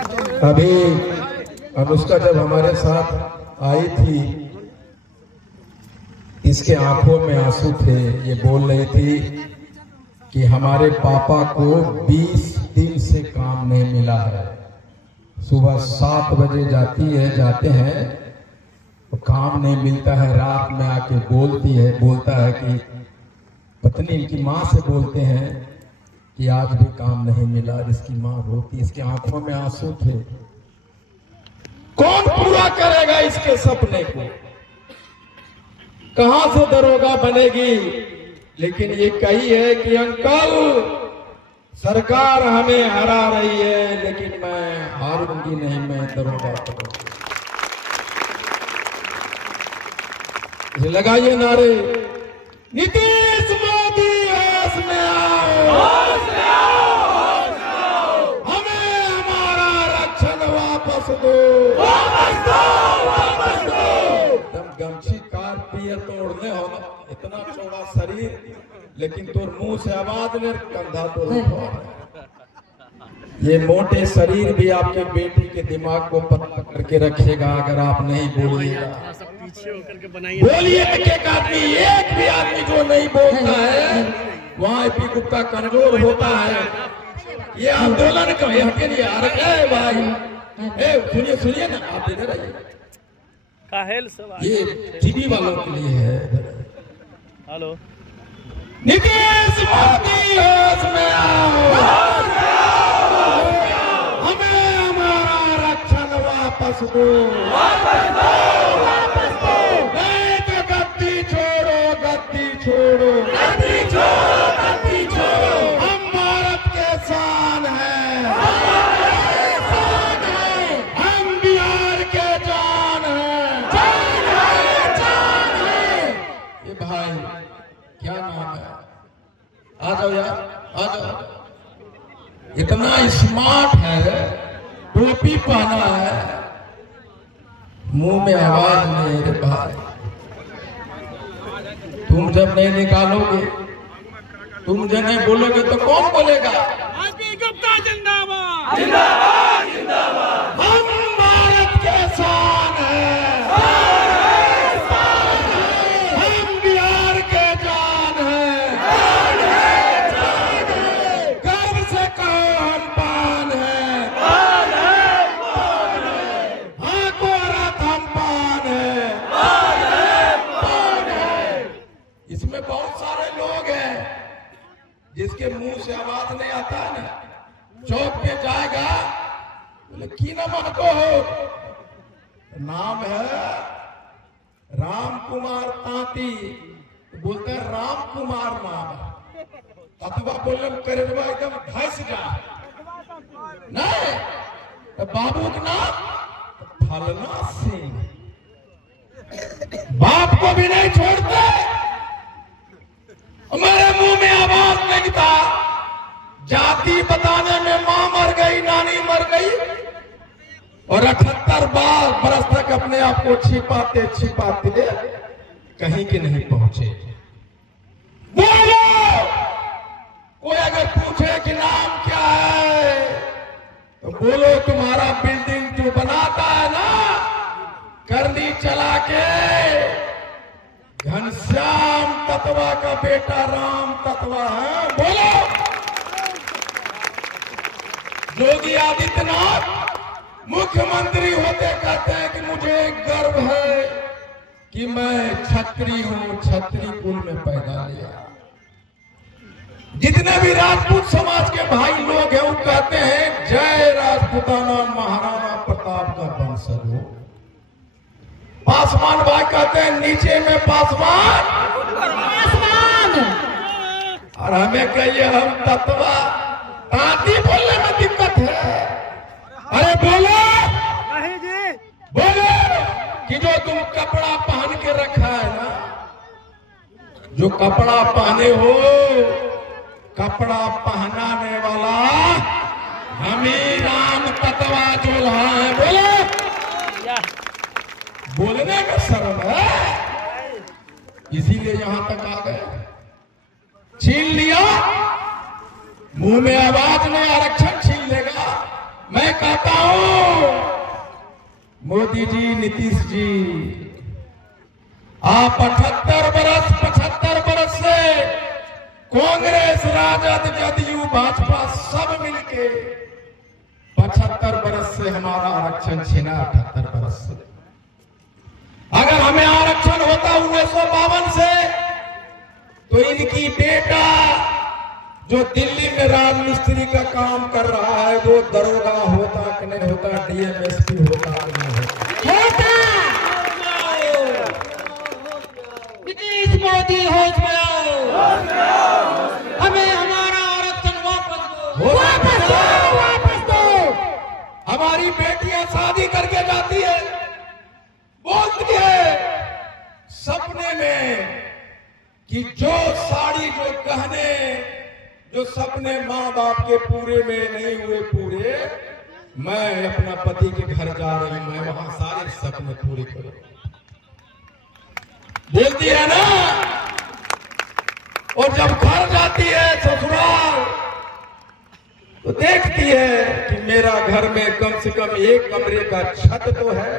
अभी अनुष्का जब हमारे साथ आई थी, इसके आंखों में आंसू थे। ये बोल रही थी कि हमारे पापा को 20 दिन से काम नहीं मिला है। सुबह 7 बजे जाते हैं तो काम नहीं मिलता है। रात में आके बोलता है कि पत्नी इनकी माँ से बोलते हैं कि आज भी काम नहीं मिला। इसकी माँ रोती, इसके आंखों में आंसू थे। कौन पूरा करेगा इसके सपने को? कहां से दरोगा बनेगी? लेकिन ये कही है कि अंकल सरकार हमें हरा रही है, लेकिन मैं हारूंगी नहीं, मैं दरोगा करूंगी। लगाइए नारे, नीतीश मोदी होश में आओ, होश में आओ, होश में आओ। हमें हमारा रक्षण वापस दो, वापस दो, वापस दो। तुम गमछी कार पिए तोड़ने हो ना, इतना चौड़ा शरीर, लेकिन तोर मुंह से आवाज ने कंधा तो ये मोटे शरीर भी आपके बेटी के दिमाग को पतला करके रखेगा अगर आप नहीं बोलिएगा। बोलिए एक आदमी, एक भी आदमी जो नहीं बोलता है वहां पी गुप्ता कमजोर होता है। ये आंदोलन के लिए आ रहे हैं भाई। सुनिए ना, आप इधर आइए। ये टीवी वालों के लिए है। हेलो, नीतीश मोदी होश में आओ, हमें हमारा रक्षण वापस दो, वापस दो, वापस दो। नहीं तो गद्दी छोड़ो, गद्दी छोड़ो, गद्दी छोड़ो, गद्दी छोड़ो। हम भारत के शान हैं, हम बिहार के जान हैं, जान है, जान है। ये भाई क्या नाम है? आ जाओ यार, आ जाओ। इतना स्मार्ट है, टोपी पहना है, मुंह में आवाज नहीं है। भाई तुम जब नहीं निकालोगे, तुम जब नहीं बोलोगे तो कौन बोलेगा? गुप्ता जिंदाबाद, जिंदाबाद, जिंदाबाद। हम भारत के शान हैं, हम बिहार के जान हैं, गर्व से कहो हम पान हैं, हाँ गोरख हम पान हैं। इसमें बहुत सारे लोग हैं जिसके मुंह से आवाज नहीं आता है ना, चौक पे जाएगा बोले की नाम को हो? नाम है राम कुमार तांती, तो बोलते हैं राम कुमार नाम। अथवा बोले करेजवा एकदम धस जा, नहीं तो बाबू का नाम फलना सिंह। बाप को भी नहीं छोड़ते। हमारे मुंह में आवाज नहीं था। जाति बताने में मां मर गई, नानी मर गई, और 78 बरस तक अपने आप को छिपाते छिपाते कहीं के नहीं पहुंचे। बोलो, कोई अगर पूछे कि नाम क्या है तो बोलो तुम्हारा बिल्डिंग जो बनाता है ना, करनी चला के, घनश्याम तत्वा का बेटा राम तत्वा है। बोलो। योगी आदित्यनाथ मुख्यमंत्री होते कहते हैं कि मुझे गर्व है कि मैं छत्री हूं, छत्री कुल में पैदा लिया। जितने भी राजपूत समाज के भाई लोग हैं वो कहते हैं जय राजपूताना, महाराणा प्रताप का वंशज हो। पासवान भाई कहते हैं नीचे में पासवान, और हमें कहिए हम तत्वा। तांती बोलने में दिक्कत है। अरे बोलो, बोलो कि जो तुम कपड़ा पहन के रखा है ना, जो कपड़ा पहने हो, कपड़ा पहनाने वाला हमी राम तत्वा दूल्हा है। बोलो, बोलने में शर्म है, इसीलिए यहां तक आ गए। छीन लिया, मुंह में आवाज नहीं, आरक्षण छीन लेगा। मैं कहता हूं मोदी जी, नीतीश जी, आप 75 बरस से कांग्रेस, राजद, जदयू, भाजपा सब मिलके 75 बरस से हमारा आरक्षण छीना। 78 बरस से अगर हमें आरक्षण होता 1952 से, तो इनकी बेटा जो दिल्ली में राजमिस्त्री का काम कर रहा है वो दरोगा होता कि नहीं होता, डीएमएसपी होता कि नहीं होता। नीतीश मोदी होश में आओ, हमें हमारा आरक्षण वापस दो, वापस दो। हमारी बेटियां शादी करके जाती है, बोलती है सपने में कि जो साड़ी, जो गहने, जो सपने माँ बाप के पूरे में नहीं हुए पूरे, मैं अपना पति के घर जा रही हूं, मैं वहां सारे सपने पूरे करूं। बोलती है ना। और जब घर जाती है ससुराल, तो देखती है कि मेरा घर में कम से कम एक कमरे का छत तो है,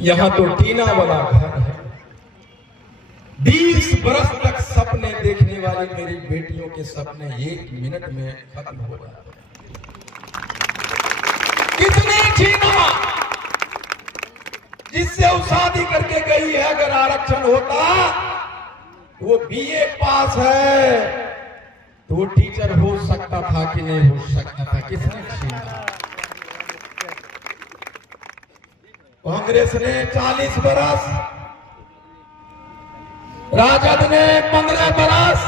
यहां तो टीना वाला घर है। 20 बरस तक सपने देखने वाली मेरी बेटियों के सपने 1 मिनट में खत्म हो जाते हैं। कितनी छीना जिससे वो शादी करके गई है। अगर आरक्षण होता, वो बीए पास है, तो वो टीचर हो सकता था कि नहीं हो सकता था। किसने छीना? कांग्रेस ने 40 बरस, राजद ने 15 बरस,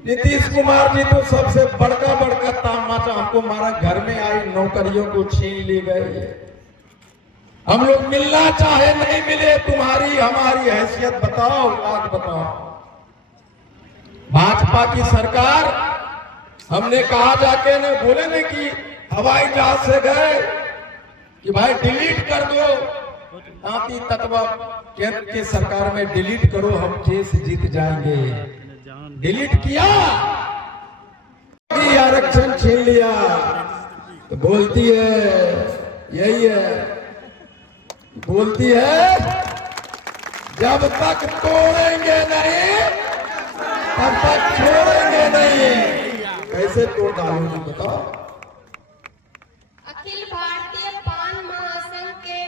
नीतीश कुमार जी तो सबसे बड़का तमाचा हमको मारा। घर में आई नौकरियों को छीन ली गई। हम लोग मिलना चाहे नहीं मिले, तुम्हारी हमारी हैसियत बताओ, बात बताओ। भाजपा की सरकार, हमने कहा जाके ने बोले ने कि हवाई जहाज से गए कि भाई डिलीट कर दो, ताकि तत्वा के सरकार में डिलीट करो, हम केस जीत जाएंगे। डिलीट किया, आरक्षण छीन लिया। तो बोलती है, यही है, बोलती है जब तक तोड़ेंगे नहीं तब तक छोड़ेंगे नहीं। कैसे तोड़ डालोगी बताओ? अखिल भारतीय पान महासंघ के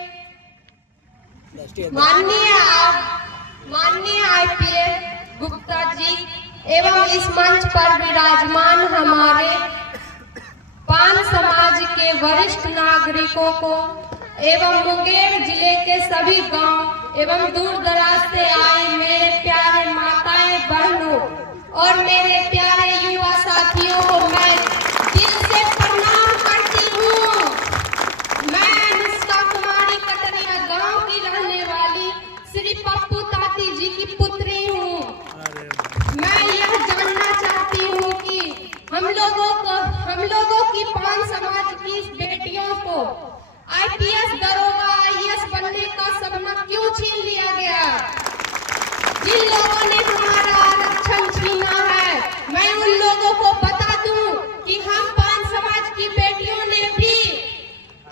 माननीय आईपीएस गुप्ता जी एवं इस मंच पर विराजमान हमारे पान समाज के वरिष्ठ नागरिकों को एवं मुंगेर जिले के सभी गांव एवं दूर दराज से आए मेरे प्यारे माताएं, बहनों और मेरे प्यारे युवा साथियों को मैं दिल से प्रणाम करती हूँ। मैं अनुष्का कुमारी कटरिया गांव की रहने वाली श्री पप्पू ताती जी की पुत्री हूँ। मैं यह जानना चाहती हूँ कि हम लोगों की पान समाज की बेटियों को आईपीएस, दरोगा, आईएएस बनने का सपना क्यों छीन लिया गया? जिन लोगों ने हमारा आरक्षण छीना है, मैं उन लोगों को बता दूं कि हम पान समाज की बेटियों ने भी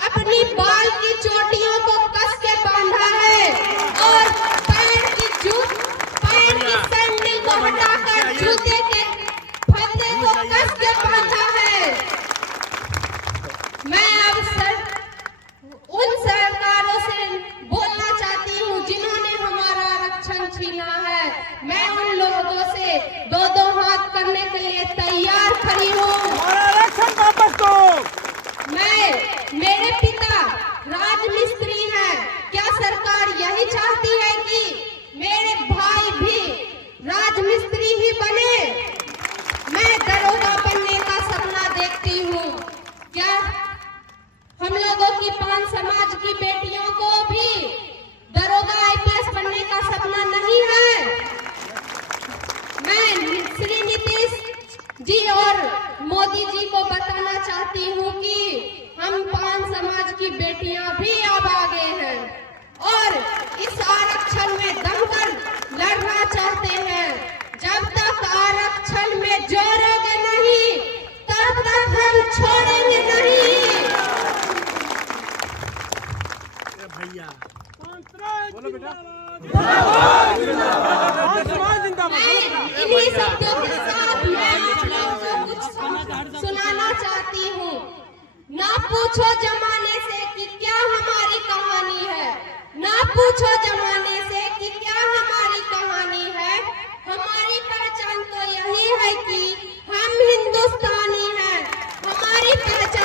अपनी बाल की चोटियों को कस के बांधा है और पैर की सैंडल को हटाकर जूते के फंदे को कस के बांधा है। मैं अब उन सरकारों से बोलना चाहती हूँ जिन्होंने हमारा आरक्षण छीना है। मैं उन लोगों से दो हाथ करने के लिए तैयार खड़ी हूँ। आरक्षण वापस दो। मेरे पिता राजमिस्त्री हैं। क्या सरकार यही चाहती है कि मेरे भाई भी राजमिस्त्री ही बने? मैं दरोगा बनने का सपना देखती हूँ। क्या हम लोगों की पान समाज की बेटियों को भी दरोगा, आईपीएस बनने का सपना नहीं है? मैं श्री नीतीश जी और मोदी जी को बताना चाहती हूँ कि हम पान समाज की बेटियां भी अब आगे हैं और इस आरक्षण में दमकर लड़ना चाहते हैं। जब तक आरक्षण में जोड़ोगे नहीं, तब तक हम पूछो जमाने से कि क्या हमारी कहानी है, ना पूछो जमाने से कि क्या हमारी कहानी है। हमारी पहचान तो यही है कि हम हिंदुस्तानी हैं, हमारी पहचान